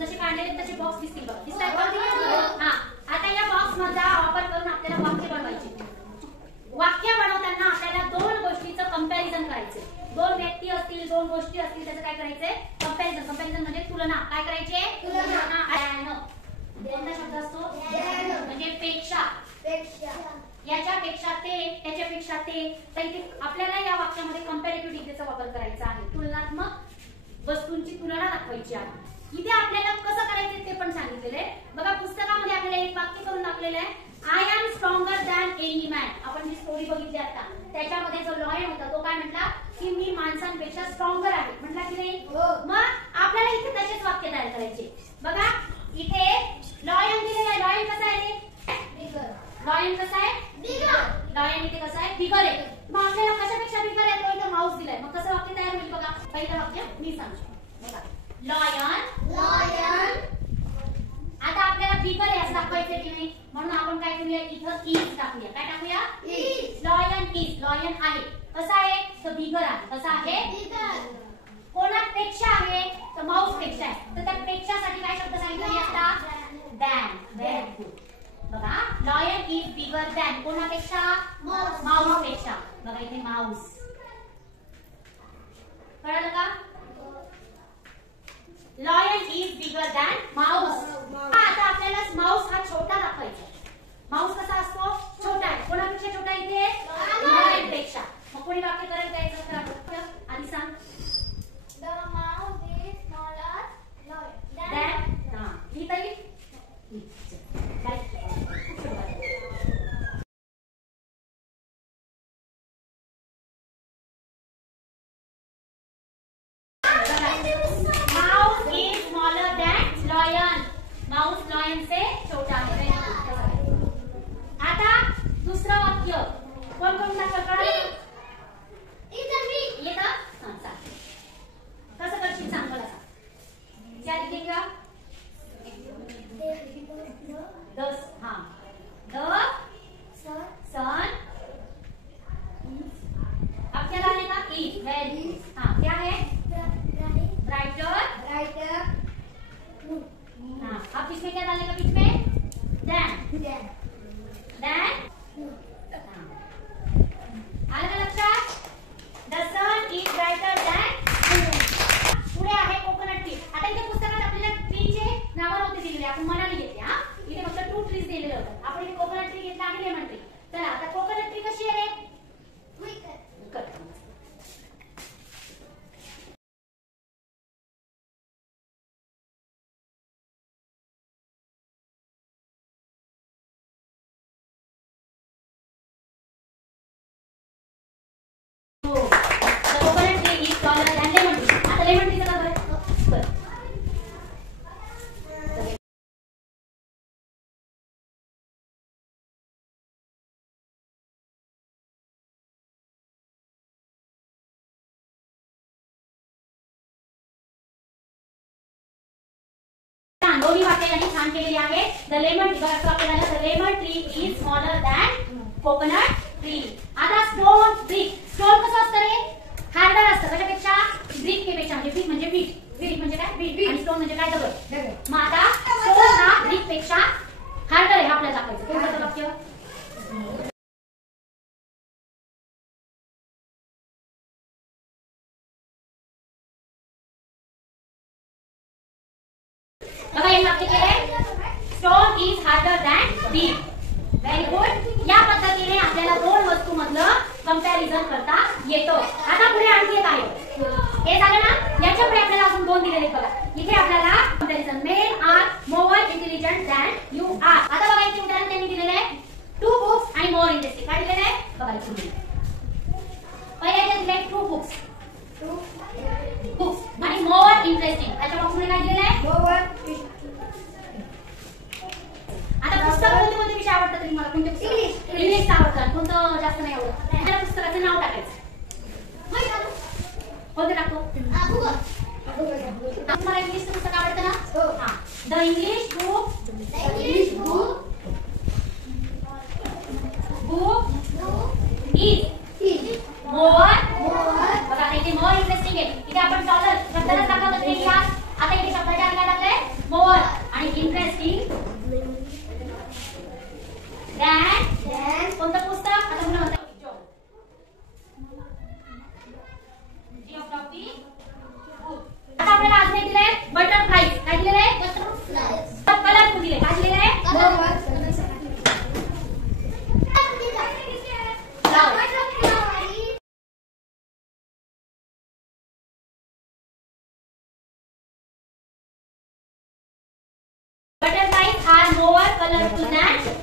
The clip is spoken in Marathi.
जसे काढलेले तसे बॉक्स दिसतील बघा. दिसतात का? हा. आता या बॉक्स मधला वापर करून आपल्याला वाक्य बनवायचे. वाक्य बनवताना आपल्याला दोन गोष्टीचं कंपॅरिझन करायचे. दोन व्यक्ती असतील, दोन गोष्टी असतील, त्याचं काय करायचंय? कंपॅरिझन. कंपॅरिझन म्हणजे तुलना. काय करायचे? तुलना. कोणता शब्द असतो? म्हणजे पेक्षा. याच्यापेक्षा ते, त्याच्यापेक्षा ते. तर इथे आपल्याला या वाक्यामध्ये कंपॅरेटिव्ह डिग्रीचा वापर करायचा आहे. तुलनात्मक वस्तूंची तुलना दाखवायची आहे. इथे आपल्याला कसं करायचं ते पण सांगितलेलं आहे बघा. पुस्तकामध्ये आपल्याला एक वाक्य करून दाखवलेलं आहे. I am stronger than any man. आपण जी स्टोरी बघितली आता त्याच्यामध्ये जो लॉयन होता तो काय म्हटला की मी माणसांपेक्षा स्ट्रॉंगर आहे म्हटला की नाही. मग आपल्याला इथे तसेच वाक्य तयार करायचे बघा. इथे लॉयन दिलेलं आहे. लॉयन कसा आहे? लॉयन कसा आहे? लॉयन इथे कसा आहे? बिगर आहे. मग आपल्याला कशापेक्षा बिगर आहे? तो इथे माऊस दिलाय. मग कसं वाक्य तयार होईल बघा. पहिलं वाक्य मी सांगतो बघा. लॉयन. आता आपल्याला बिगर आहे असं दाखवायचं की नाही, म्हणून आपण काय करूया इथं इज टाकूया. काय टाकूया? Lion is. लॉयन आहे. कसा आहे? तर बिगर आहे. कसा आहे? कोणापेक्षा आहे? तर माऊस पेक्षा आहे. तर त्या पेक्षासाठी काय शब्द सांगितले आता? दॅन. Very good. बघा लॉयन इज बिगर दॅन. कोणापेक्षा? माऊस पेक्षा. बघा इथे माऊस. कळलं का? Lion is bigger than mouse. आता आपल्याला माऊस हा छोटा दाखवायचा. माऊस कसा असतो? छोटा आहे. कोणापेक्षा छोटा इथे? लॉयन पेक्षा. मग कोणी वाक्य करायला द्यायचं तर आधी सांग. The mouse is smaller than. हा लिहिता येईल. Mouse is smaller than lion. Mouse lion से छोटा है. आता दुसरं वाक्य कोण कोण दाखवणार? येतं? कसं करशील सांग मला. क्या लिखेगा? दस. हाँ द सन. अब क्या डालेगा? इज. वेरी. हाँ क्या है? ब्राइटर. हाँ अब इसमें क्या डालेगा बीच में? देन. आलं का लक्षात? The sun is brighter than. पुढे आहे कोकोनट ट्री. आता इथे पुस्तकात आपल्याला ट्रीचे नावं नव्हते दिलेले, आपण मनाने घेतले. हा इथे फक्त 2 ट्रीज दिलेले होते. आपण इथे कोकोनट ट्री घेतला आणि लेमन ट्री. चला आता कोकोनट ट्री कशी आहे? Coconut tree is taller than lemon tree. आता लेमन ट्री का बरं? दोन्ही वाक्य यांनी छान केलेली आहे. The lemon tree. असं आपल्याला the lemon tree is smaller than coconut tree. आता स्टोन ब्रिक. स्टोन कसं असतं रे? हार्डर असतं. कशापेक्षा? ब्रिक पेक्षा. म्हणजे ब्रिक म्हणजे बीट. ब्रिक म्हणजे काय? बीट. आणि स्टोन म्हणजे काय? दगड. मग आता स्टोन हा ब्रिक पेक्षा हार्डर आहे आपल्याला दाखवायचं. कोणतं वाक्य? बघा हे वाक्य केलंय. Stone is harder than beat. Very good. या पद्धतीने आपल्याला दोन वस्तू मधलं कंपॅरिझन करता येतो. आता पुढे आणखी एक आहे. हे झालं ना. याच्या पुढे आपल्याला अजून 2 दिलेले बघा. इथे आपल्याला comparison. Men are more intelligent than you are. आता बघा इथे उदाहरण त्यांनी दिलेलं आहे. 2 बुक्स आणि मोर इंटरेस्टिंग. काय दिलेलं आहे बघा इथे. पहिल्या इथे दिले 2 बुक्स. आणि मोर इंटरेस्टिंग. त्याच्या बॉक्समध्ये काय दिलेलं आहे? आता पुस्तक कोणते विषय आवडतात तुम्हाला? कोणते पुस्तक? इंग्लिश आवडतात. कोणतं जास्त नाही आवडत? त्या पुस्तकाचं नाव टाकायचं. कोणते टाकतो? तुम्हाला इंग्लिशचं पुस्तक आवडतं ना? हा the English book. Is more. बघा इथे मोर इंटरेस्टिंग आहे. इथे आपण टॉलर शब्दाला टाकत होतो. आता इथे शब्दाच्या आधी काय टाकलंय? color to match